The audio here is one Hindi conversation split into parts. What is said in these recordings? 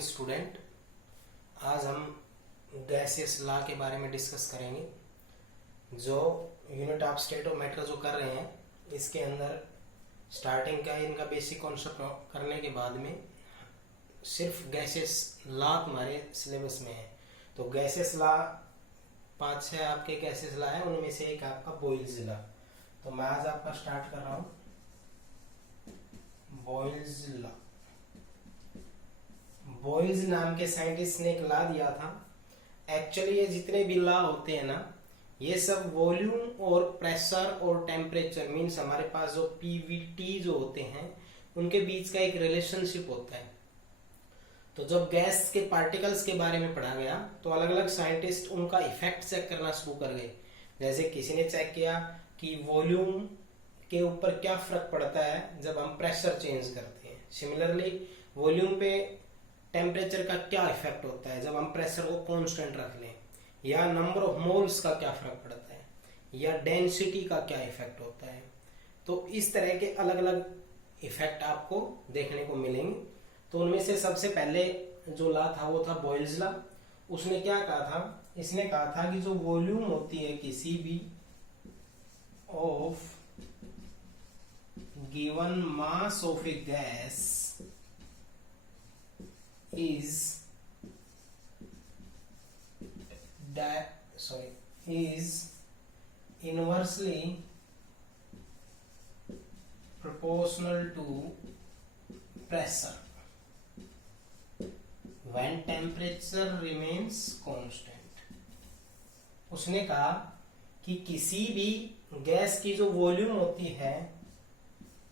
Morning student. आज हम गैसियस लॉ के बारे में डिस्कस करेंगे। जो unit of state of matter जो कर रहे हैं, इसके अंदर स्टार्टिंग का इनका बेसिक कॉन्सेप्ट करने के बाद में सिर्फ गैसियस लॉ तुम्हारे सिलेबस में है। तो गैसियस लॉ 5-6 आपके गैसियस लॉ है, उनमें से एक आपका बॉयल्स लॉ। तो मैं आज आपका स्टार्ट कर रहा हूँ बॉयल्स लॉ। बॉयल्स नाम के साइंटिस्ट ने एक लॉ दिया था। एक्चुअली ये जितने भी लॉ होते हैं ना, ये सब वॉल्यूम और प्रेशर और टेम्परेचर मीन्स हमारे पास जो पीवीटी जो होते हैं उनके बीच का एक रिलेशनशिप होता है। तो जब गैस के पार्टिकल्स के बारे में पढ़ा गया तो अलग अलग साइंटिस्ट उनका इफेक्ट चेक करना शुरू कर गए। जैसे किसी ने चेक किया कि वॉल्यूम के ऊपर क्या फर्क पड़ता है जब हम प्रेशर चेंज करते हैं। सिमिलरली वॉल्यूम पे टेम्परेचर का क्या इफेक्ट होता है जब हम प्रेशर को कांस्टेंट रख लें, या नंबर ऑफ मोल्स का क्या फर्क पड़ता है, या डेंसिटी का क्या इफेक्ट होता है। तो इस तरह के अलग अलग इफेक्ट आपको देखने को मिलेंगे। तो उनमें से सबसे पहले जो लॉ था वो था बॉयल्स लॉ। उसने क्या कहा था, इसने कहा था कि जो वॉल्यूम होती है किसी भी of given mass of a gas is inversely proportional to pressure when temperature remains constant। उसने कहा कि किसी भी गैस की जो वॉल्यूम होती है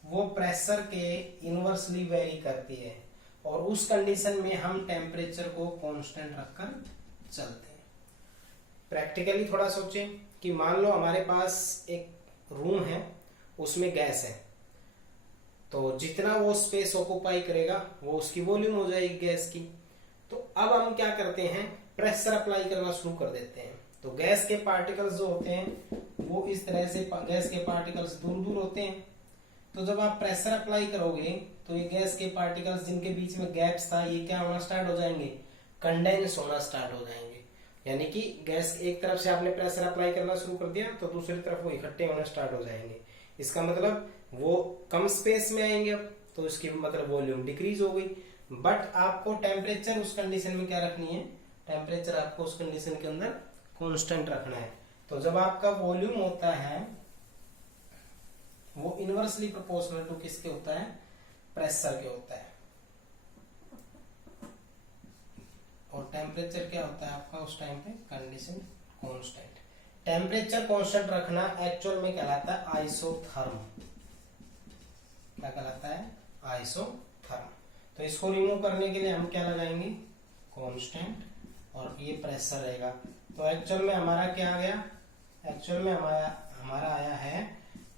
वो प्रेशर के इनवर्सली वेरी करती है, और उस कंडीशन में हम टेम्परेचर को कांस्टेंट रखकर चलते हैं। प्रैक्टिकली थोड़ा सोचें कि मान लो हमारे पास एक रूम है, उसमें गैस है, तो जितना वो स्पेस ऑक्युपाई करेगा वो उसकी वॉल्यूम हो जाएगी गैस की। तो अब हम क्या करते हैं, प्रेशर अप्लाई करना शुरू कर देते हैं। तो गैस के पार्टिकल्स जो होते हैं वो इस तरह से गैस के पार्टिकल्स दूर दूर होते हैं। तो जब आप प्रेशर अप्लाई करोगे तो ये गैस के पार्टिकल्स जिनके बीच में गैप्स था ये क्या होना स्टार्ट हो जाएंगे, कंडेंस होना स्टार्ट हो जाएंगे। यानी कि गैस एक तरफ से आपने प्रेशर अप्लाई करना शुरू कर दिया तो दूसरी तरफ वो इकट्ठे होना स्टार्ट हो जाएंगे। इसका मतलब वो कम स्पेस में आएंगे अब, तो इसकी मतलब वॉल्यूम डिक्रीज हो गई। बट आपको टेम्परेचर उस कंडीशन में क्या रखनी है, टेम्परेचर आपको उस कंडीशन के अंदर कॉन्स्टेंट रखना है। तो जब आपका वॉल्यूम होता है वो इनवर्सली प्रोपोर्शनल टू किसके होता है, प्रेशर के होता है। और टेम्परेचर क्या होता है आपका उस टाइम पे, कंडीशन कांस्टेंट। टेम्परेचर कांस्टेंट रखना एक्चुअल में कहलाता है आइसोथर्म। क्या कहलाता है, आइसोथर्म। तो इसको रिमूव करने के लिए हम क्या लगाएंगे, कांस्टेंट, और ये प्रेशर रहेगा। तो एक्चुअल में हमारा क्या आ गया, एक्चुअल में हमारा आया है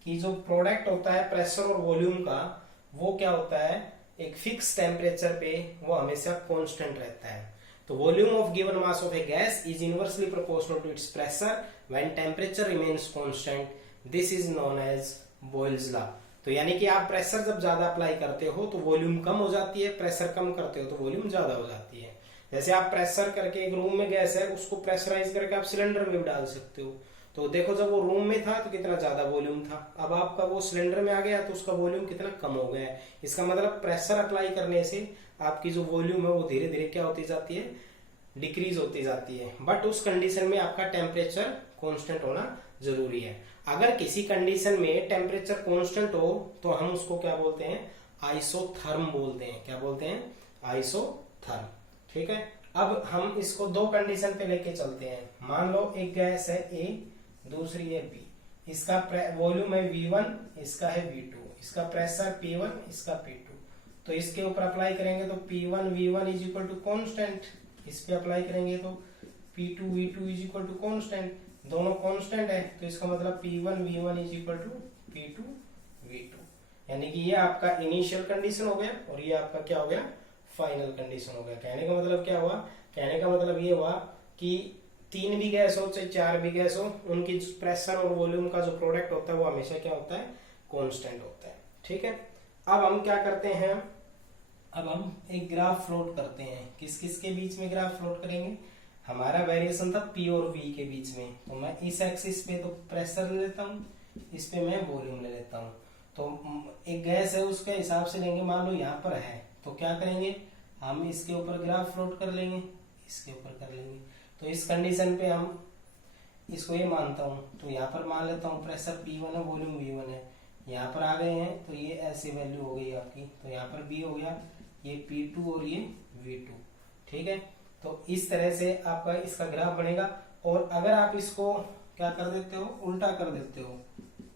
कि जो प्रोडक्ट होता है प्रेशर और वॉल्यूम का वो क्या होता है, एक फिक्स टेम्परेचर पे वो हमेशा कांस्टेंट रहता है। तो volume of given mass of a gas is inversely proportional to its pressure when temperature remains constant. This is known as Boyle's law. तो यानी कि आप प्रेशर जब ज्यादा अप्लाई करते हो तो वॉल्यूम कम हो जाती है, प्रेशर कम करते हो तो वॉल्यूम ज्यादा हो जाती है। जैसे आप प्रेशर करके एक रूम में गैस है उसको प्रेशराइज करके आप सिलेंडर में भी डाल सकते हो। तो देखो जब वो रूम में था तो कितना ज्यादा वॉल्यूम था, अब आपका वो सिलेंडर में आ गया तो उसका वॉल्यूम कितना कम हो गया है। इसका मतलब प्रेशर अप्लाई करने से आपकी जो वॉल्यूम है वो धीरे धीरे क्या होती जाती है, डिक्रीज होती जाती है। बट उस कंडीशन में आपका टेम्परेचर कांस्टेंट होना जरूरी है। अगर किसी कंडीशन में टेम्परेचर कांस्टेंट हो तो हम उसको क्या बोलते हैं, आइसोथर्म बोलते हैं। क्या बोलते हैं, आइसोथर्म। ठीक है, अब हम इसको दो कंडीशन पे लेके चलते हैं। मान लो एक गैस है ए, दूसरी है बी। इसका वॉल्यूम है V1, इसका है V2, इसका प्रेशर P1, इसका P2। तो इसके ऊपर अप्लाई करेंगे तो P1 V1 is equal to constant, इस पे अप्लाई करेंगे तो P2 V2 is equal to constant. दोनों कॉन्स्टेंट है तो इसका मतलब P1 V1 is equal to P2 V2। यानी कि ये आपका इनिशियल कंडीशन हो गया और ये आपका क्या हो गया, फाइनल कंडीशन हो गया। कहने का मतलब क्या हुआ, कहने का मतलब ये हुआ कि 3 भी गैस हो चाहे 4 भी गैस हो, उनकी प्रेशर और वॉल्यूम का जो प्रोडक्ट होता है वो हमेशा क्या होता है, कांस्टेंट होता है। ठीक है, अब हम क्या करते हैं, अब हम एक ग्राफ फ्लोट करते हैं। किस किस के बीच में ग्राफ फ्लोट करेंगे? हमारा वेरिएशन था पी और वी के बीच में, तो मैं इस एक्सिस पे तो प्रेशर ले लेता हूँ, इस पे मैं वॉल्यूम ले लेता हूँ। तो एक गैस है उसके हिसाब से लेंगे, मान लो यहाँ पर है, तो क्या करेंगे हम इसके ऊपर ग्राफ फ्लोट कर लेंगे, इसके ऊपर कर लेंगे। तो इस कंडीशन पे हम इसको ये मानता हूँ, तो यहाँ पर मान लेता हूँ प्रेशर P1 है, वॉल्यूम V1 है। यहाँ पर आ गए हैं तो ये ऐसी वैल्यू हो गई आपकी, तो यहाँ पर B हो गया, ये P2 और ये V2। ठीक है, तो इस तरह से आपका इसका ग्राफ बनेगा। और अगर आप इसको क्या कर देते हो, उल्टा कर देते हो,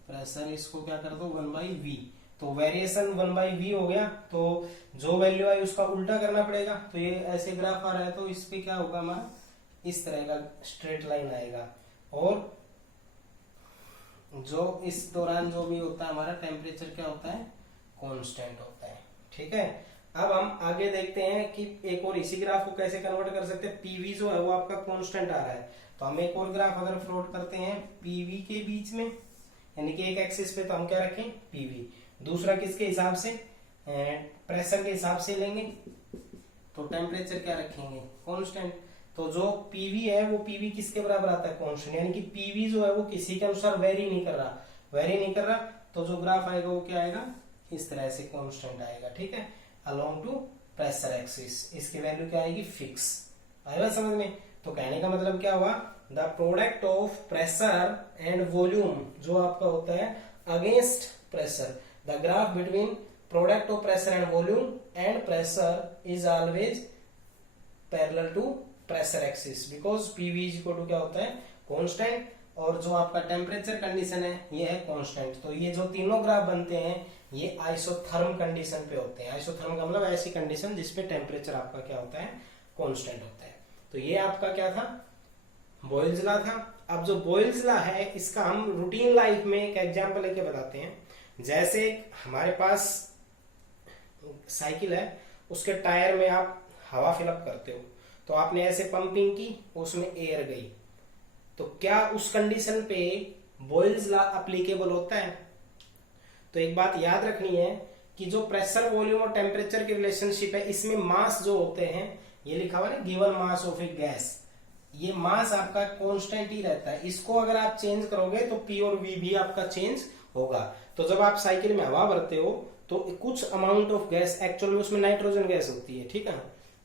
प्रेशर इसको क्या कर दो 1/V, तो वेरिएशन 1/V हो गया। तो जो वैल्यू आई उसका उल्टा करना पड़ेगा। तो ये ऐसे ग्राफ आ रहा है, तो इस पे क्या होगा हमारा, इस तरह का स्ट्रेट लाइन आएगा। और जो इस दौरान जो भी होता है हमारा टेम्परेचर क्या होता है, कांस्टेंट होता है। ठीक है, अब हम आगे देखते हैं कि एक और इसी ग्राफ को कैसे कन्वर्ट कर सकते हैं। पीवी जो है वो आपका कांस्टेंट आ रहा है, तो हम एक और ग्राफ अगर फ्लोट करते हैं पीवी के बीच में, यानी कि एक एक्सिस पे तो हम क्या रखें पीवी, दूसरा किसके हिसाब से, प्रेशर के हिसाब से लेंगे, तो टेम्परेचर क्या रखेंगे कांस्टेंट। तो जो पीवी है वो पीवी किसके बराबर आता है, कांस्टेंट, यानी कि पीवी जो है वो किसी के अनुसार वेरी नहीं कर रहा, तो जो ग्राफ आएगा वो क्या आएगा, इस तरह से कांस्टेंट आएगा। ठीक है, अलोंग टू प्रेशर एक्सिस, इसकी वैल्यू क्या आएगी फिक्स। आएगा समझ में? तो कहने का मतलब क्या हुआ, the product of pressure and volume जो आपका होता है against pressure, the graph between product of pressure and volume and pressure is always parallel to pressure axis, because PV is equal to क्या होता है कांस्टेंट, और जो आपका टेम्परेचर कंडीशन है ये है कांस्टेंट। तो ये जो तीनों ग्राफ बनते हैं ये आइसोथर्म कंडीशन पे होते हैं। आइसोथर्म का मतलब ऐसी कंडीशन जिसपे टेम्परेचर आपका क्या होता है कांस्टेंट होता है। तो ये आपका क्या था, बॉयल्स लॉ था। अब जो बॉयल्स लॉ है इसका हम रूटीन लाइफ में एक एग्जांपल लेके बताते हैं। जैसे हमारे पास साइकिल है, उसके टायर में आप हवा फिलअप करते हो, तो आपने ऐसे पंपिंग की, उसमें एयर गई, तो क्या उस कंडीशन पे बॉयल्स लॉ एप्लीकेबल होता है? तो एक बात याद रखनी है कि जो प्रेशर वॉल्यूम और टेम्परेचर की रिलेशनशिप है, इसमें मास जो होते हैं, ये लिखा हुआ है given mass of a gas, ये मास आपका कांस्टेंट ही रहता है। इसको अगर आप चेंज करोगे तो पी और वी भी आपका चेंज होगा। तो जब आप साइकिल में हवा भरते हो तो कुछ अमाउंट ऑफ गैस, एक्चुअल में उसमें नाइट्रोजन गैस होती है, ठीक है,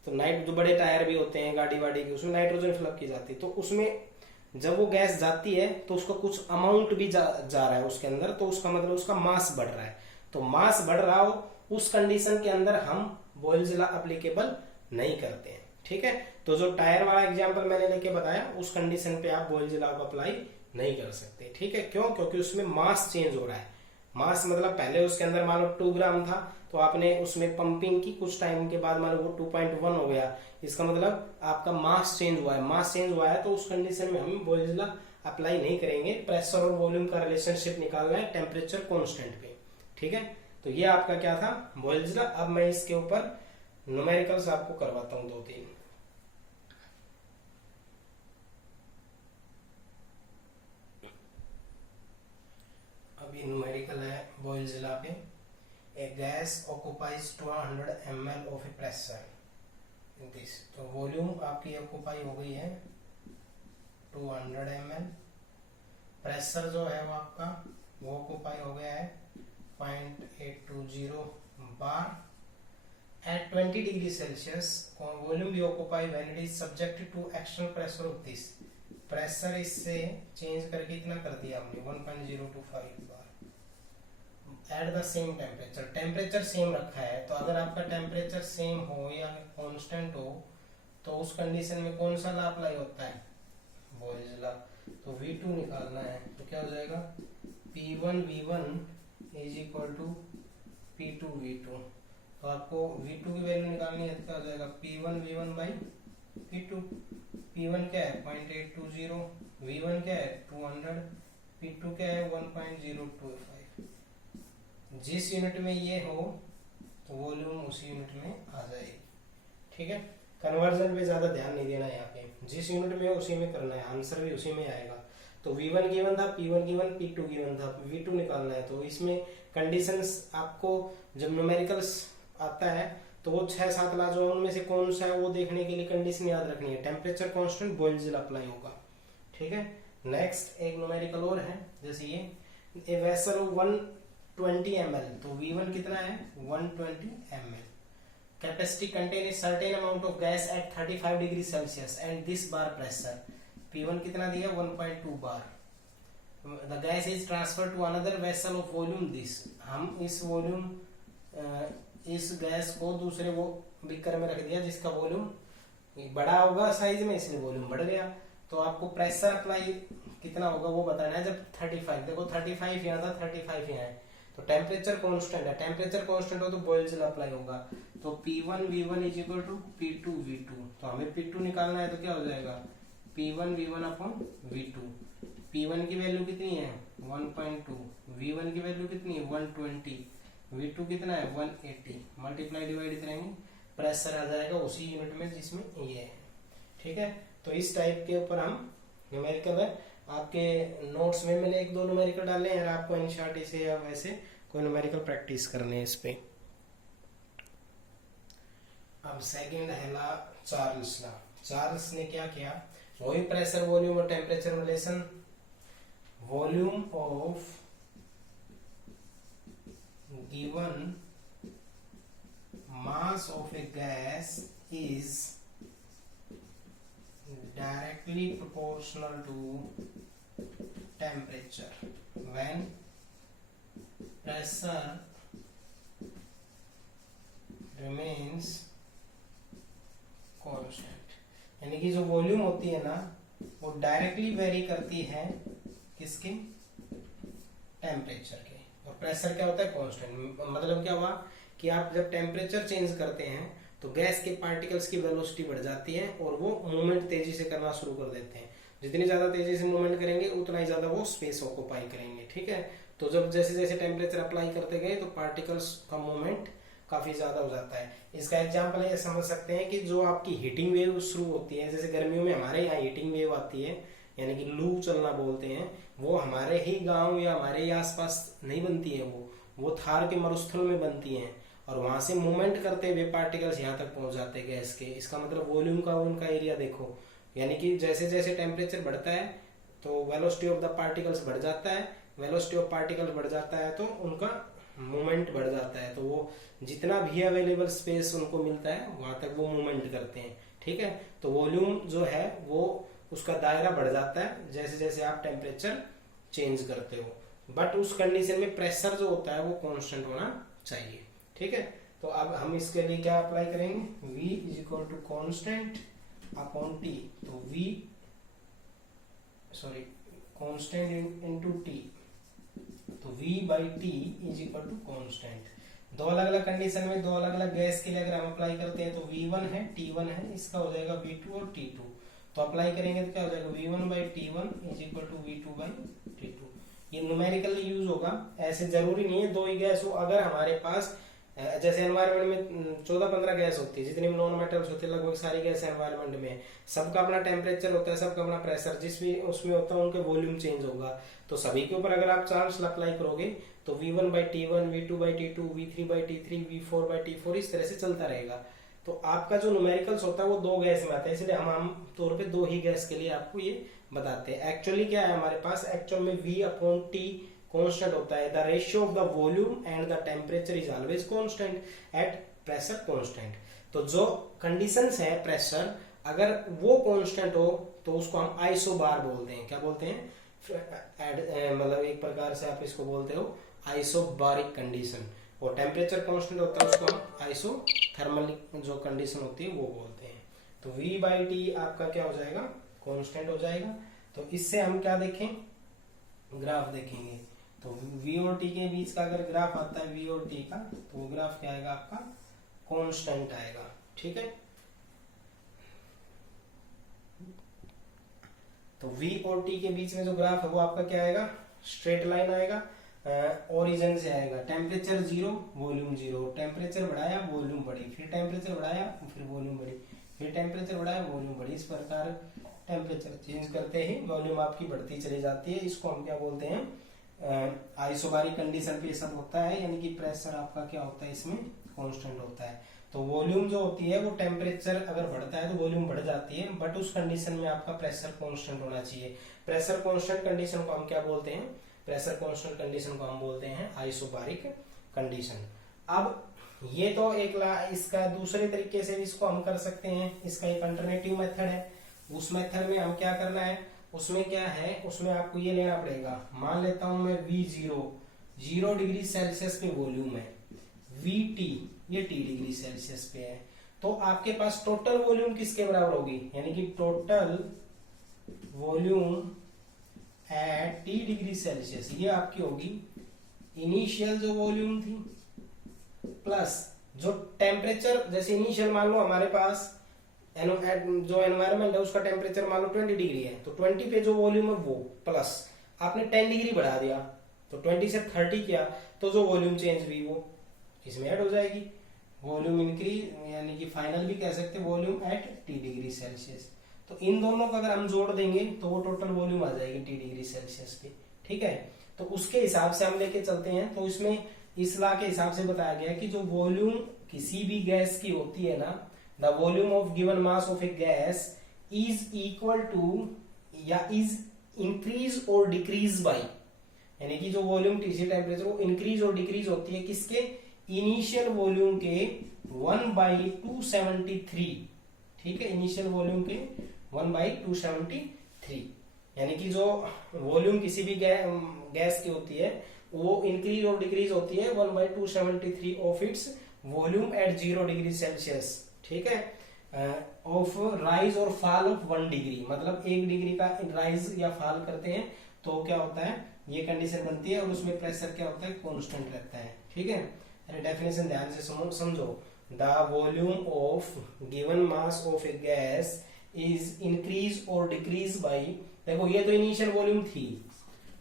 तो जो बड़े टायर भी होते हैं गाड़ी वाड़ी के, उसमें नाइट्रोजन फिलअप की जाती है। तो उसमें जब वो गैस जाती है तो उसका कुछ अमाउंट भी जा रहा है उसके अंदर, तो उसका मतलब उसका मास बढ़ रहा है। तो मास बढ़ रहा हो उस कंडीशन के अंदर हम बॉयल्स लॉ एप्लीकेबल नहीं करते हैं। ठीक है, तो जो टायर वाला एग्जांपल मैंने लेके बताया उस कंडीशन पे आप बॉयल्स लॉ को अप्लाई नहीं कर सकते। ठीक है, क्यों? क्योंकि उसमें मास चेंज हो रहा है। मास मतलब पहले उसके अंदर मान लो 2 ग्राम था, तो आपने उसमें पंपिंग की, कुछ टाइम के बाद मान लो वो 2.1 हो गया, इसका मतलब आपका मास चेंज हुआ है। मास चेंज हुआ है तो उस कंडीशन में हम बॉयल्स लॉ अप्लाई नहीं करेंगे। प्रेशर और वॉल्यूम का रिलेशनशिप निकालना है टेम्परेचर कांस्टेंट पे। ठीक है, तो ये आपका क्या था बॉयल्स लॉ। अब मैं इसके ऊपर न्यूमेरिकल्स आपको करवाता हूँ 2-3। अभी न्यूमेरिकल है बॉयल्स लॉ पे। A gas occupies 200 ml of a pressure this, तो वॉल्यूम आपकी ऑक्युपाई हो गई है 200 ml, प्रेशर जो है वो आपका वो ऑक्युपाई हो गया है 0.820 bar at 20 degree Celsius. Volume भी occupy when it is subjected to external pressure of this, pressure इससे चेंज करके इतना कर दिया हमने 1.025 bar at the same temperature. Temperature same रखा है, तो अगर आपका टेम्परेचर सेम हो या कांस्टेंट हो तो उस कंडीशन में कौन सा लॉ अप्लाई होता है, बॉयल्स लॉ। तो V2 निकालना है, तो क्या हो जाएगा P1V1 is equal to P2V2। तो आपको V2 की वैल्यू निकालनी है, तो क्या हो जाएगा P1V1 बाई P2। P1 क्या है 0.820, V1 क्या है 200, P2 क्या है 1.025। जिस यूनिट में ये हो तो वॉल्यूम उसी यूनिट में आ जाएगी। ठीक है, कन्वर्जन पे ज्यादा ध्यान नहीं देना है यहाँ पे, जिस यूनिट में हो उसी में करना है, आंसर भी उसी में आएगा। तो V1 गिवन था, P1 गिवन, P2 गिवन था, V2 निकालना है। तो इसमें कंडीशंस आपको जब न्यूमेरिकल्स आता है तो वो 6-7 लाजवाब उनमें से कौन सा है वो देखने के लिए कंडीशन याद रखनी है, temperature constant Boyle's law apply होगा। ठीक है, नेक्स्ट एक न्यूमेरिकल और है, जैसे ये ए वेसल 120 ml, तो V1 कितना है 120 ml, capacity contain a certain amount of gas at 35 degree Celsius and this bar pressure, P1 कितना दिया 1.2 bar, the gas is transfer to another vessel of volume this, हम इस वॉल्यूम इस गैस को दूसरे वो बीकर में रख दिया जिसका वॉल्यूम बड़ा होगा साइज में, इसलिए वॉल्यूम बढ़ गया। तो आपको प्रेशर अप्लाई कितना होगा वो बताना है। जब 35, देखो 35 यहाँ था, 35 यहाँ है, तो टेम्परेचर कांस्टेंट है, टेम्परेचर कांस्टेंट हो तो बॉयल्स लॉ अप्लाई होगा। तो P1 V1 is equal to P2 V2, तो हमें P2 निकालना है, तो क्या हो जाएगा P1 V1 upon V2। P1 की वैल्यू कितनी है 1.2, V1 की वैल्यू कितनी है 120, V2 कितना है 180, मल्टीप्लाई डिवाइड करेंगे, प्रेशर आ जाएगा उसी यूनिट में जिसमें ये है। ठीक है, तो इस टाइप के ऊपर हम न्यूमेरिकल है, आपके नोट्स में मैंने 1-2 न्यूमेरिकल डाले हैं, आपको एनसीईआरटी से या वैसे कोई न्यूमेरिकल प्रैक्टिस करने हैं इस पे। अब सेकंड है ला चार्ल्स ला। चार्ल्स ने क्या किया, वही प्रेशर वॉल्यूम और temperature relation, volume of given mass of a gas is directly proportional to temperature when pressure remains constant, यानी कि जो वॉल्यूम होती है ना वो डायरेक्टली वेरी करती है किसके, टेम्परेचर के, और प्रेशर क्या होता है कांस्टेंट। मतलब क्या हुआ कि आप जब टेम्परेचर चेंज करते हैं तो गैस के पार्टिकल्स की वेलोसिटी बढ़ जाती है और वो मूवमेंट तेजी से करना शुरू कर देते हैं। जितनी ज्यादा तेजी से मूवमेंट करेंगे उतना ही ज्यादा वो स्पेस ऑक्यूपाई करेंगे। ठीक है, तो जब जैसे जैसे टेम्परेचर अप्लाई करते गए तो पार्टिकल्स का मूवमेंट काफी ज्यादा हो जाता है। इसका एग्जाम्पल ये समझ सकते हैं कि जो आपकी हीटिंग वेव शुरू होती है, जैसे गर्मियों में हमारे यहाँ हीटिंग वेव आती है, यानी कि लू चलना बोलते हैं, वो हमारे ही गांव या हमारे ही आसपास नहीं बनती है, वो थार के मरुस्थल में बनती हैं और वहां से मूवमेंट करते हुए पार्टिकल्स यहाँ तक पहुंच जाते हैं गैस के। इसका मतलब वॉल्यूम का उनका एरिया देखो, यानी कि जैसे जैसे टेम्परेचर बढ़ता है तो वेलोसिटी ऑफ द पार्टिकल्स बढ़ जाता है, वेलोसिटी ऑफ पार्टिकल्स बढ़ जाता है तो उनका मूवमेंट बढ़ जाता है, तो वो जितना भी अवेलेबल स्पेस उनको मिलता है वहां तक वो मूवमेंट करते हैं। ठीक है, तो वॉल्यूम जो है वो उसका दायरा बढ़ जाता है जैसे जैसे आप टेम्परेचर चेंज करते हो, बट उस कंडीशन में प्रेशर जो होता है वो कांस्टेंट होना चाहिए। ठीक है, तो अब हम इसके लिए क्या अप्लाई करेंगे, V is equal to constant upon T, तो V sorry constant into T, तो V by T is equal to constant. दो अलग अलग कंडीशन में दो अलग अलग गैस के लिए अगर हम अप्लाई करते हैं तो V1 है T1 है, इसका हो जाएगा V2 और T2, तो अप्लाई करेंगे तो क्या हो जाएगा V1 by T1 is equal to V2 by T2। ये न्यूमेरिकली यूज होगा, ऐसे जरूरी नहीं है दो ही गैस हो। अगर हमारे पास जैसे एनवायरनमेंट में 14-15 गैस होती है, जितने भी नॉन मेटल्स होते हैं लगभग सारी गैस एनवायरनमेंट में, सबका अपना टेम्परेचर होता है, सबका अपना प्रेशर जिस भी उसमें होता है उनके वॉल्यूम चेंज होगा। तो सभी के ऊपर अगर आप चार्ल्स अप्लाई करोगे तो V1 by T1, V2 by T2, V3 by T3, V4 by T4 इस तरह से चलता रहेगा। तो आपका जो न्यूमेरिकल्स होता है वो दो गैस में आता है, इसलिए हम आम तौर पे दो ही गैस के लिए आपको ये बताते हैं। एक्चुअली क्या है हमारे पास, एक्चुअल में V अपॉन T कांस्टेंट होता है, the ratio of the volume and the temperature is always constant at pressure constant. तो जो कंडीशंस है प्रेशर अगर वो कांस्टेंट हो तो उसको हम आइसोबार बोलते हैं। क्या बोलते हैं, मतलब एक प्रकार से आप इसको बोलते हो आइसोबारिक कंडीशन, और टेम्परेचर कांस्टेंट होता है उसको हम आइसोथर्मल जो कंडीशन होती है वो बोलते हैं। तो V बाई T आपका क्या हो जाएगा, कांस्टेंट हो जाएगा। तो इससे हम क्या देखें, ग्राफ देखेंगे। तो V और T के बीच का अगर ग्राफ आता है V और T का, तो वो ग्राफ क्या आएगा आपका, कांस्टेंट आएगा। ठीक है, तो V और T के बीच में जो ग्राफ है वो आपका क्या आएगा, स्ट्रेट लाइन आएगा, ओरिजिन से आएगा। टेम्परेचर 0 वॉल्यूम 0, टेम्परेचर बढ़ाया वॉल्यूम बढ़ी, फिर टेम्परेचर बढ़ाया फिर वॉल्यूम बढ़ी, फिर टेम्परेचर बढ़ाया वॉल्यूम बढ़ी। इस प्रकार टेम्परेचर चेंज करते ही वॉल्यूम आपकी बढ़ती चली जाती है। इसको हम क्या बोलते हैं, आइसोबारिक कंडीशन पे सब होता है, यानी कि प्रेशर आपका क्या होता है इसमें कांस्टेंट होता है। तो वॉल्यूम जो होती है वो टेम्परेचर अगर बढ़ता है तो वॉल्यूम बढ़ जाती है, बट उस कंडीशन में आपका प्रेशर कांस्टेंट होना चाहिए। प्रेशर कांस्टेंट कंडीशन को हम क्या बोलते हैं? प्रेशर कांस्टेंट कंडीशन को हम बोलते हैं आइसोबारिक कंडीशन। अब ये तो इसका दूसरे तरीके से इसको हम कर सकते हैं, इसका एक अल्टरनेटिव मेथड है। उस मेथड में हम क्या करना है, उसमें क्या है, उसमें आपको ये लेना पड़ेगा, मान लेता हूं मैं V0 0 डिग्री सेल्सियस पे वॉल्यूम है, VT ये T डिग्री सेल्सियस पे है, तो आपके पास टोटल वॉल्यूम किसके बराबर होगी, यानी कि total volume at T degree Celsius ये आपकी होगी इनिशियल जो वॉल्यूम थी प्लस जो टेम्परेचर, जैसे इनिशियल मान लो हमारे पास जो एनवायरमेंट है उसका टेम्परेचर मान लो 20 डिग्री है, तो 20 पे जो वॉल्यूम है वो प्लस आपने 10 डिग्री बढ़ा दिया तो 20 से 30 किया, तो जो वॉल्यूम चेंज हुई वो इसमें ऐड हो जाएगी, वॉल्यूम इंक्रीज, यानी कि फाइनल भी कह सकते हैं volume at T degree Celsius. तो इन दोनों को अगर हम जोड़ देंगे तो वो टोटल वॉल्यूम आ जाएगी T डिग्री सेल्सियस पे। ठीक है, तो उसके हिसाब से हम लेके चलते हैं। तो इसमें इस लॉ के हिसाब से बताया गया कि जो वॉल्यूम किसी भी गैस की होती है ना, the volume of given mass of a gas is equal to या इज इंक्रीज और डिक्रीज बाई, यानी कि जो वॉल्यूम टीसी टेम्परेचर वो इंक्रीज और डिक्रीज होती है किसके, इनिशियल वॉल्यूम के 1/273। ठीक है, इनिशियल वॉल्यूम के 1/273, यानी कि जो वॉल्यूम किसी भी गैस की होती है वो इंक्रीज और डिक्रीज होती है 1/273 of its volume at 0 degree Celsius. ठीक है, ऑफ राइज और फॉल ऑफ 1 डिग्री, मतलब 1 डिग्री का राइज या फॉल करते हैं तो क्या होता है, ये कंडीशन बनती है, और उसमें प्रेशर क्या होता है, कांस्टेंट रहता है। ठीक है, अरे डेफिनेशन ध्यान से समझो, the volume of given mass of a gas is increase और डिक्रीज बाई, देखो ये तो इनिशियल वॉल्यूम थी,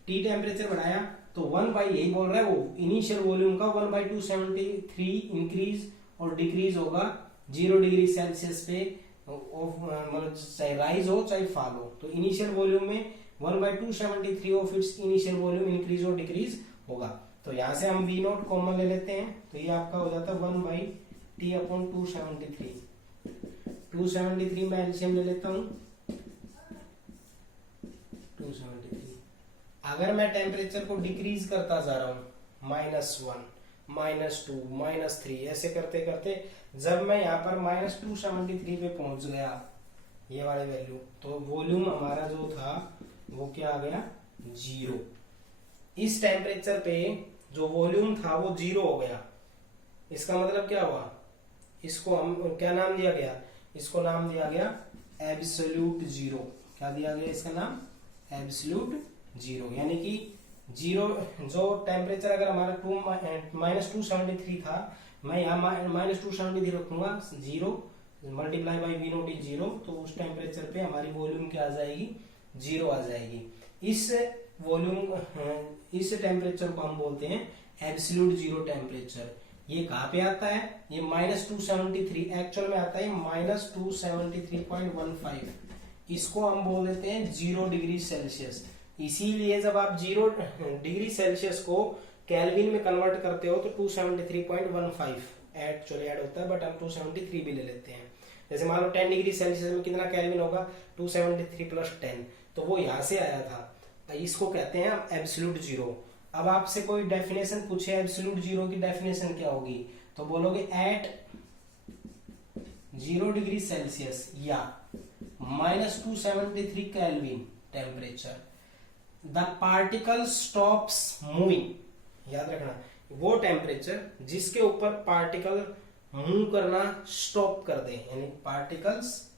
T टेम्परेचर बढ़ाया तो 1 बाई, यही बोल रहा है वो, इनिशियल वॉल्यूम का 1/273 इंक्रीज और डिक्रीज होगा 0 डिग्री सेल्सियस पे, मतलब चाहे राइज हो चाहे फॉल हो, तो इनिशियल वॉल्यूम में 1/273 of its initial volume increase और डिक्रीज होगा। तो यहां से हम V0 कॉमन ले लेते हैं, तो ये आपका हो जाता है 1/T/273। 273 में एलसीएम ले लेता हूं, 273। अगर मैं टेम्परेचर को डिक्रीज करता जा रहा हूं, -1, -2, -3 ऐसे करते करते जब मैं यहाँ पर -273 पे पहुंच गया, ये वाले वैल्यू, तो वॉल्यूम हमारा जो था वो क्या आ गया, 0। इस टेम्परेचर पे जो वॉल्यूम था वो 0 हो गया, इसका मतलब क्या हुआ, इसको हम क्या नाम दिया गया, इसको नाम दिया गया एब्सोल्यूट जीरो। क्या दिया गया इसका नाम, एब्सोल्यूट जीरो, यानी कि जीरो जो टेम्परेचर अगर हमारा -273 था, मैं यहाँ -273 रखूंगा, 0 मल्टीप्लाई बाई V0 इज 0, तो उस टेम्परेचर पे हमारी वॉल्यूम क्या आ जाएगी, 0 आ जाएगी। इस टेम्परेचर को हम बोलते हैं एब्सोल्यूट जीरो टेम्परेचर। ये कहाँ पे आता है, ये -273 एक्चुअल में आता है -273.15, इसको हम बोल देते हैं 0 डिग्री सेल्सियस। इसीलिए जब आप 0 डिग्री सेल्सियस को केल्विन में कन्वर्ट करते हो तो 273.15 एक्चुअली ऐड होता है, बट हम 273 भी ले लेते हैं। जैसे मान लो 10 डिग्री सेल्सियस में कितना केल्विन होगा, 273 + 10, तो वो यहां से आया था, इसको कहते हैं एब्सोल्यूट जीरो। अब आपसे कोई डेफिनेशन पूछे एब्सोल्यूट जीरो की डेफिनेशन क्या होगी, तो बोलोगे एट 0 डिग्री सेल्सियस या -273 kelvin temperature the particle stops moving. याद रखना, वो टेम्परेचर जिसके ऊपर पार्टिकल मूव करना स्टॉप कर दे, यानी पार्टिकल्स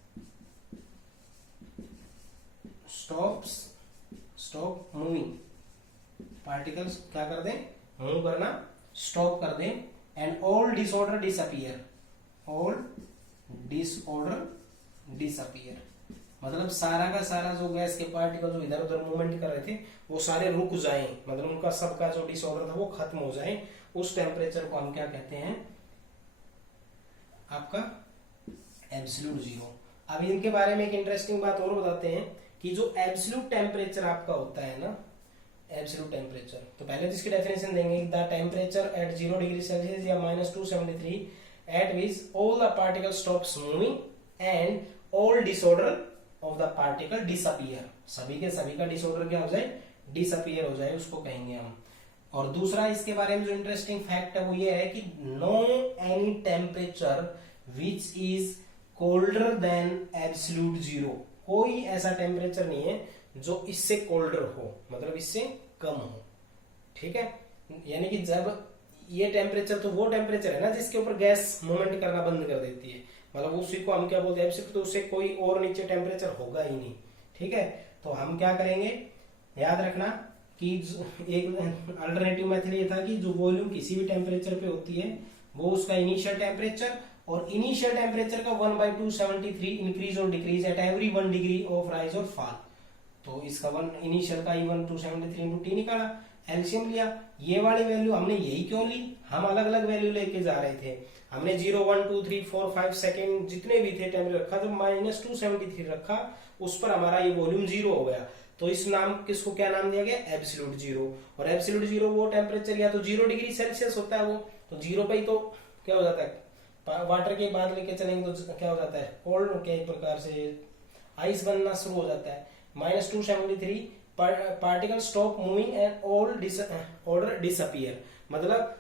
स्टॉप मूविंग, पार्टिकल्स क्या कर दे, मूव करना स्टॉप कर दे, and all disorder disappear, all disorder disappear, मतलब सारा का सारा जो गैस के पार्टिकल जो इधर उधर मूवमेंट कर रहे थे वो सारे रुक जाएं, मतलब उनका सबका जो डिसऑर्डर था वो खत्म हो जाए, उस टेम्परेचर को हम क्या कहते हैं, आपका एब्सोल्यूट जीरो। अब इनके बारे में एक इंटरेस्टिंग बात और बताते हैं कि जो एब्सोल्यूट टेम्परेचर आपका होता है ना, एब्सोल्यूट टेम्परेचर, तो पहले तो इसकी डेफिनेशन देंगे, the temperature at 0 degree Celsius या -273 at which all the particle stops moving and all disorder of the particle disappear, सभी के सभी का डिसऑर्डर क्या हो जाए, डिसअपियर हो जाए, उसको कहेंगे हम। और दूसरा इसके बारे में जो इंटरेस्टिंग फैक्ट है वो ये है कि no any temperature which is colder than absolute zero, कोई ऐसा टेम्परेचर नहीं है जो इससे कोल्डर हो, मतलब इससे कम हो, ठीक है। यानी कि जब ये टेम्परेचर, तो वो टेम्परेचर है ना जिसके ऊपर गैस मूवमेंट करना बंद कर देती है, मतलब उसी को हम क्या बोलते हैं, सिर्फ तो उससे कोई और नीचे टेम्परेचर होगा ही नहीं, ठीक है। तो हम क्या करेंगे, याद रखना कि एक अल्टरनेटिव मेथड ये था कि जो वॉल्यूम किसी भी टेम्परेचर पे होती है वो उसका इनिशियल टेम्परेचर, और इनिशियल टेम्परेचर का 1/273 इंक्रीज और decrease at every 1 degree of rise और फॉल। तो इसका वन इनिशियल का 1/273 इंटू टी निकाला, एलसीएम लिया, ये वाली वैल्यू हमने यही क्यों ली, हम अलग अलग वैल्यू लेके जा रहे थे, हमने 0, 1, 2, 3, 4, 5 सेकेंड जितने भी थे टेम्परेचर रखा, जब -273 रखा उस पर हमारा ये वॉल्यूम जीरो हो गया, तो इस नाम किसको क्या नाम दिया गया, एब्सोल्यूट जीरो। और एब्सोल्यूट जीरो वो टेम्परेचर या तो 0 डिग्री सेल्सियस होता है वो, तो जीरो पे ही तो क्या हो जाता है, वाटर के बाद लेके चलेंगे तो क्या हो जाता है, कोल्ड के एक प्रकार से आइस बनना शुरू हो जाता है। -273 particle stop moving and order disappear, मतलब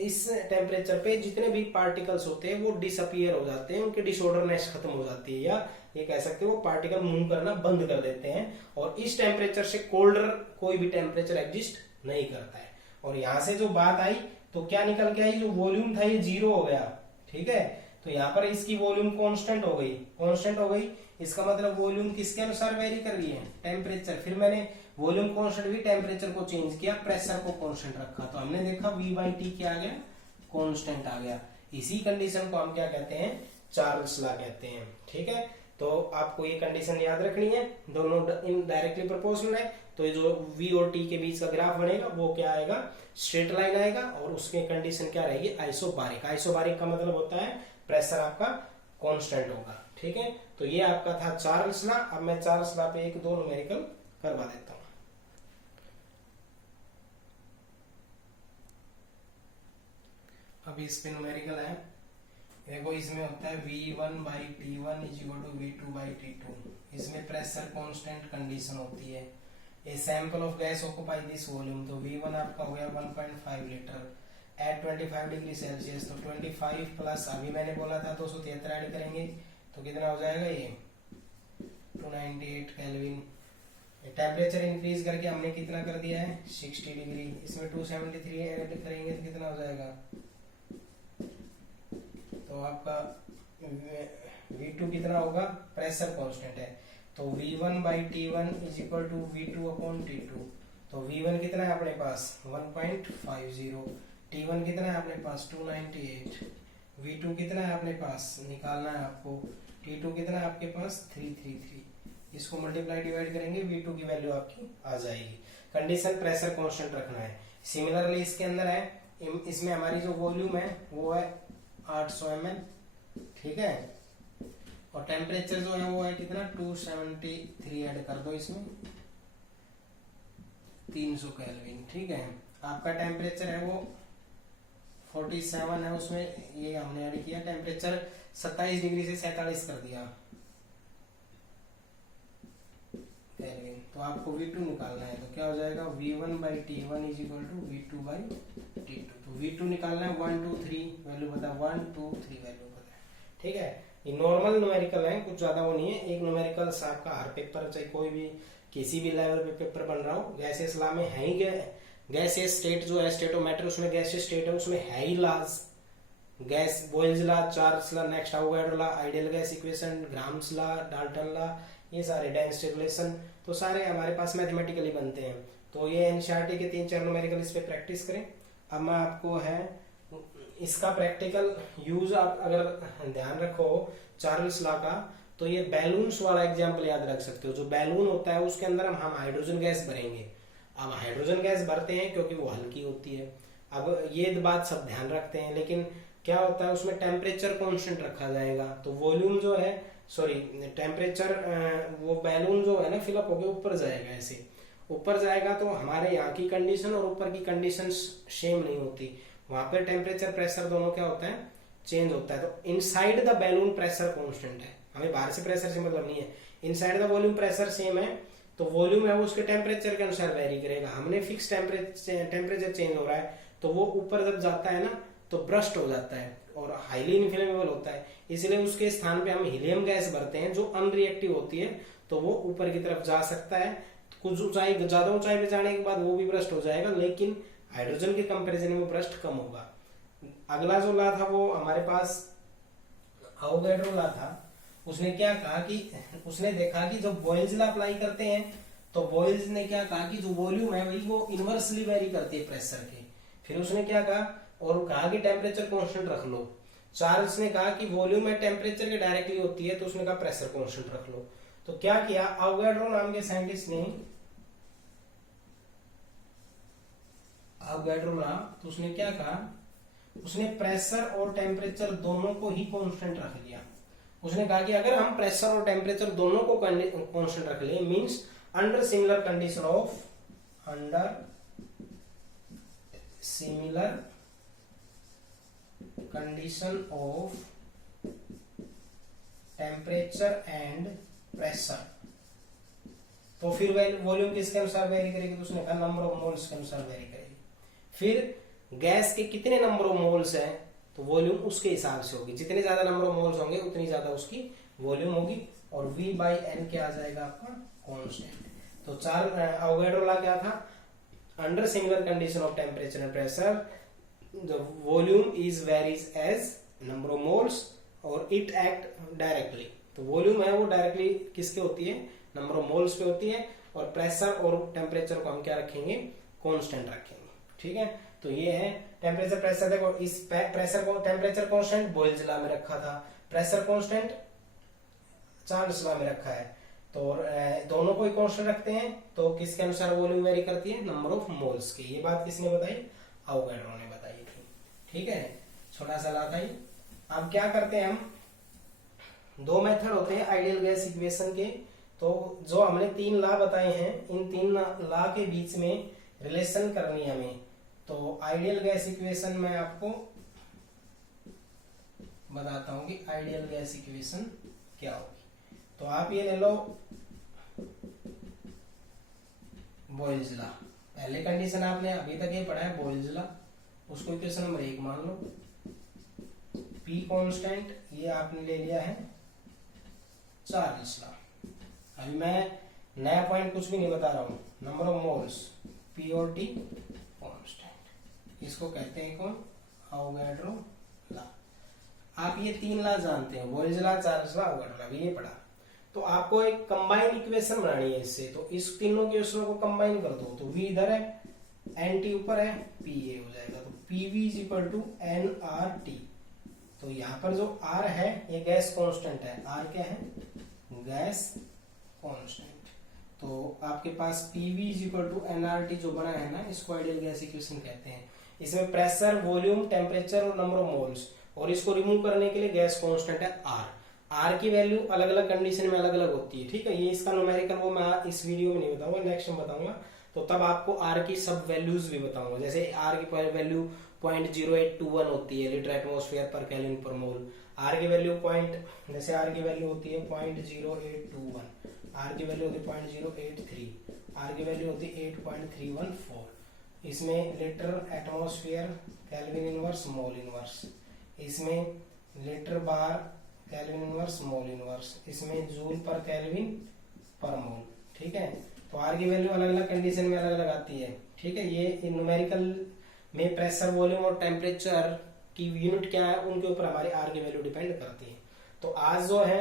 इस टेम्परेचर पे जितने भी पार्टिकल्स होते हैं वो डिसअपियर हो जाते हैं, उनकी डिसऑर्डरनेस खत्म हो जाती है, या ये कह सकते हैं वो पार्टिकल मूव करना बंद कर देते हैं, और इस टेम्परेचर से कोल्डर कोई भी टेम्परेचर एग्जिस्ट नहीं करता है। और यहां से जो बात आई तो क्या निकल के आई, जो वॉल्यूम था ये जीरो हो गया, ठीक है। तो यहाँ पर इसकी वॉल्यूम कांस्टेंट हो गई, कांस्टेंट हो गई, इसका मतलब वॉल्यूम किसके अनुसार वेरी कर रही है, टेम्परेचर। फिर मैंने वॉल्यूम कांस्टेंट भी टेम्परेचर को चेंज किया, प्रेशर को कांस्टेंट रखा, तो हमने देखा V/T क्या आ गया, कांस्टेंट आ गया। इसी कंडीशन को हम क्या कहते हैं, चार्ल्स लॉ कहते हैं, ठीक है। तो आपको ये कंडीशन याद रखनी है, दोनों डायरेक्टली प्रोपोर्शनल है, तो ये जो V और T के बीच का ग्राफ बनेगा वो क्या आएगा, स्ट्रेट लाइन आएगा, और उसके कंडीशन क्या रहेगी, आइसोबारिक। आइसोबारिक का मतलब होता है प्रेशर आपका कांस्टेंट होगा, ठीक है। तो ये आपका था चार्ल्स लॉ। अब मैं चार्ल्स लॉ पे 1-2 न्यूमेरिकल करवा देता हूं। अभी इस पे न्यूमेरिकल है, देखो इसमें होता है V1/T1 = V2/T2, इसमें प्रेशर कांस्टेंट कंडीशन होती है। A sample of gas occupy this volume, तो V1 आपका हो गया 1.5 लीटर एट 25 डिग्री सेल्सियस, तो 25 प्लस अभी मैंने बोला था 273 ऐड करेंगे तो कितना हो जाएगा, ये 298 केल्विन। टेम्परेचर इंक्रीज करके हमने कितना कर दिया है, 60 डिग्री, इसमें 273 ऐड करेंगे तो कितना हो जाएगा, तो आपका V2 कितना होगा, प्रेशर कांस्टेंट है, तो V1/T1 = V2/T2, तो V1 कितना है अपने पास 1.50, T1 कितना है अपने पास 298, V2 कितना है अपने पास निकालना है आपको, T2 कितना है आपके पास 333, इसको मल्टीप्लाई डिवाइड करेंगे V2 की वैल्यू आपकी आ जाएगी। कंडीशन प्रेशर कांस्टेंट रखना है। सिमिलरली इसके अंदर है, इसमें हमारी जो वॉल्यूम है वो है 800 ml, ठीक है, और टेम्परेचर जो है वो है कितना 273 ऐड कर दो इसमें 300 केल्विन, ठीक है। आपका टेम्परेचर है वो 47 है, उसमें ये हमने ऐड किया, टेम्परेचर 27 डिग्री से 47 कर दिया केल्विन, तो आपको V2 निकालना है, तो क्या हो जाएगा V1/T1 = V2/T2, तो V2 निकालना है 1 2 3 वैल्यू पता, 1 2 3 वैल्यू पता है, ठीक है। ये नॉर्मल न्यूमेरिकल है, कुछ ज्यादा वो नहीं है, एक न्यूमेरिकल आपका हर पेपर, चाहे कोई भी किसी भी लेवल पे पेपर बन रहा हो, गैसियस लॉ में है ही गैसियस स्टेट जो है, स्टेट ऑफ मैटर, उसमें गैसियस स्टेट है, उसमें है ही laws, gas Boyle's law, Charles law, next Avogadro law, ideal gas equation, Graham's law, Dalton law, ये सारे डेंसिटी रिलेशन, तो सारे हमारे पास मैथमेटिकली बनते हैं। तो ये एनसीईआरटी के 3-4 न्यूमेरिकल इस पे प्रैक्टिस करें। अब मैं आपको है इसका प्रैक्टिकल यूज, आप अगर ध्यान रखो चार्ल्स लॉ का, तो ये बैलून्स वाला एग्जांपल याद रख सकते हो। जो बैलून होता है उसके अंदर हम हाइड्रोजन गैस भरेंगे। अब हाइड्रोजन गैस भरते हैं क्योंकि वो हल्की होती है। अब ये बात सब ध्यान रखते हैं, लेकिन क्या होता है उसमें टेम्परेचर कांस्टेंट रखा जाएगा, तो वॉल्यूम जो है, सॉरी टेम्परेचर, वो बैलून जो है ना फिलअप होके ऊपर जाएगा, ऐसे ऊपर जाएगा, तो हमारे यहाँ की कंडीशन और ऊपर की कंडीशन सेम नहीं होती। वहां पे टेम्परेचर प्रेशर दोनों क्या होता है, चेंज होता है। तो inside the balloon pressure constant है, हमें बाहर से प्रेशर से मतलब नहीं है, inside the volume pressure same है, तो वॉल्यूम है वो उसके टेम्परेचर के अनुसार वेरी करेगा। हमने फिक्स टेम्परेचर चेंज हो रहा है तो वो ऊपर जब जाता है ना तो ब्रस्ट हो जाता है और हाईली इनफ्लेमेबल होता है, इसलिए उसके स्थान पे हम हीलियम गैस भरते हैं जो अनरिएक्टिव होती है, तो वो ऊपर की तरफ जा सकता है। कुछ ऊंचाई, ज्यादा ऊंचाई पे जाने के बाद वो भी ब्रस्ट हो जाएगा, लेकिन हाइड्रोजन के कंपैरिजन में ब्रस्ट कम होगा। अगला जो ला था वो हमारे पास अवोगाड्रो ला था। उसने क्या कहा कि उसने देखा कि जब बॉयल्स लॉ अप्लाई करते हैं तो बॉयल्स ने क्या कहा कि जो वॉल्यूम है भाई वो इनवर्सली वेरी करती है प्रेशर के। फिर उसने क्या कहा और कहा कि टेम्परेचर कांस्टेंट रख लो। चार्ल्स ने कहा कि वॉल्यूम है टेम्परेचर के डायरेक्टली होती है, तो उसने कहा प्रेशर कांस्टेंट रख लो। तो क्या किया अवोगाड्रो नाम के साइंटिस्ट ने, अवोगाड्रो नाम, तो उसने क्या कहा, उसने प्रेशर और टेम्परेचर दोनों को ही कांस्टेंट रख लिया। उसने कहा कि अगर हम प्रेशर और टेम्परेचर दोनों को कांस्टेंट रख ले, means under similar condition of temperature and pressure, तो फिर वॉल्यूम किसके अनुसार वेरी करेगी, तो उसने कहा नंबर ऑफ मोल्स के अनुसार वेरी करेगी। फिर गैस के कितने नंबर ऑफ मोल्स हैं तो वॉल्यूम उसके हिसाब से होगी, जितने ज्यादा नंबर ऑफ मोल्स होंगे उतनी ज्यादा उसकी वॉल्यूम होगी, और V/N क्या आ जाएगा आपका कांस्टेंट। तो अवोगाड्रो लॉ क्या था, under similar condition of temperature and pressure the volume is varies as number of moles और इट एक्ट डायरेक्टली। तो वॉल्यूम है वो डायरेक्टली किसके होती है, नंबर ऑफ मोल्स पे होती है, और प्रेशर और टेम्परेचर को हम क्या रखेंगे, कांस्टेंट रखेंगे। ठीक है, तो ये है टेम्परेचर प्रेशर। देखो इस प्रेशर को टेम्परेचर कांस्टेंट बॉयल्स लॉ में रखा था, प्रेशर कांस्टेंट चार्ल्स लॉ में रखा है, तो दोनों को ही कांस्टेंट रखते हैं, तो किसके अनुसार वॉल्यूम वेरी करती है, नंबर ऑफ मोल्स की। ये बात किसने बताई, अवोगाड्रो ने बताई थी। ठीक है, छोटा सा लॉ था ये। अब क्या करते हैं हम, दो मेथड होते हैं आइडियल गैस इक्वेशन के। तो जो हमने 3 लॉ बताए हैं, इन 3 लॉ के बीच में रिलेशन करनी है हमें। तो आइडियल गैस इक्वेशन में आपको बताता हूं कि आइडियल गैस इक्वेशन क्या होगी। तो आप ये ले लो बॉयल्स लॉ, पहले कंडीशन आपने अभी तक ये पढ़ा है बॉयल्स लॉ, उसको इक्वेशन नंबर 1 मान लो। P कांस्टेंट ये आपने ले लिया है चार्ल्स लॉ। अभी मैं नया पॉइंट कुछ भी नहीं बता रहा हूं, नंबर ऑफ मोल्स P और T कांस्टेंट, इसको कहते हैं कौन, अवोगाड्रो लॉ। आप ये 3 लॉ जानते हैं, boils law, Charles law, Avogadro law, ये पढ़ा। तो आपको एक कंबाइन इक्वेशन बनानी है इससे, तो इस तीनों इक्वेशनों को कंबाइन कर दो। तो V इधर है, NT ऊपर है, PA हो जाएगा। तो PV is equal to nRT। तो यहाँ पर जो R है ये गैस कांस्टेंट है, R क्या है, गैस कांस्टेंट। तो आपके पास PV is equal to nRT जो बना है ना, इसको आइडियल गैस इक्वेशन कहते हैं। इसमें प्रेशर, वॉल्यूम, टेम्परेचर और नंबर ऑफ मोल्स, और इसको रिमूव करने के लिए गैस कांस्टेंट है R। R की वैल्यू अलग अलग कंडीशन में अलग अलग होती है। ठीक है, ये इसका न्यूमेरिकल वो मैं इस वीडियो में नहीं बताऊंगा, नेक्स्ट में बताऊंगा। तो तब आपको R की सब वैल्यूज भी बताऊंगा, जैसे R की वैल्यू 0.0821 होती है लीटर एटमॉस्फेयर पर केल्विन पर मोल। R की वैल्यू जैसे R की वैल्यू होती है 0.0821, R की वैल्यू होती है 0.083, R की वैल्यू होती है 8.314। इसमें litre atmosphere kelvin inverse mole inverse, इसमें लीटर बार केल्विन इनवर्स मोल इनवर्स, इसमें जूल पर केल्विन पर मोल। ठीक है, तो R की वैल्यू अलग अलग कंडीशन में अलग अलग आती है। ठीक है, ये न्यूमेरिकल में प्रेशर, वॉल्यूम और टेम्परेचर की यूनिट क्या है उनके ऊपर हमारी R की वैल्यू डिपेंड करती है। तो आज जो है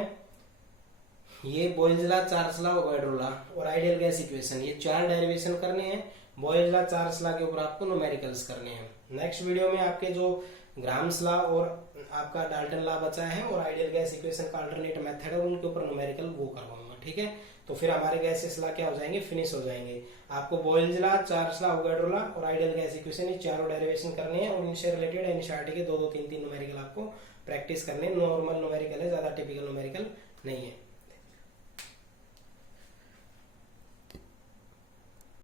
ये boils law, Charles law, Avogadro law और आइडियल गैस इक्वेशन, ये 4 डेरिवेशन करने हैं। बॉयल्स लॉ, चार्ल्स लॉ के ऊपर आपको न्यूमेरिकल्स करने हैं। नेक्स्ट वीडियो में आपके जो ग्राम्स लॉ और आपका डाल्टन लॉ बचा है और आइडियल गैस इक्वेशन का अल्टरनेट मेथड है, उनके ऊपर न्यूमेरिकल वो करवाऊंगा। ठीक है, तो फिर हमारे गैसेस लॉ क्या हो जाएंगे, फिनिश हो जाएंगे। आपको boils law, Charles law, Avogadro law और आइडियल गैस इक्वेशन, ये 4 डेरिवेशन करने हैं और इनसे रिलेटेड एनसीईआरटी के 2-2, 3-3 न्यूमेरिकल आपको प्रैक्टिस करने। नॉर्मल न्यूमेरिकल है, ज्यादा टिपिकल न्यूमेरिकल नहीं है।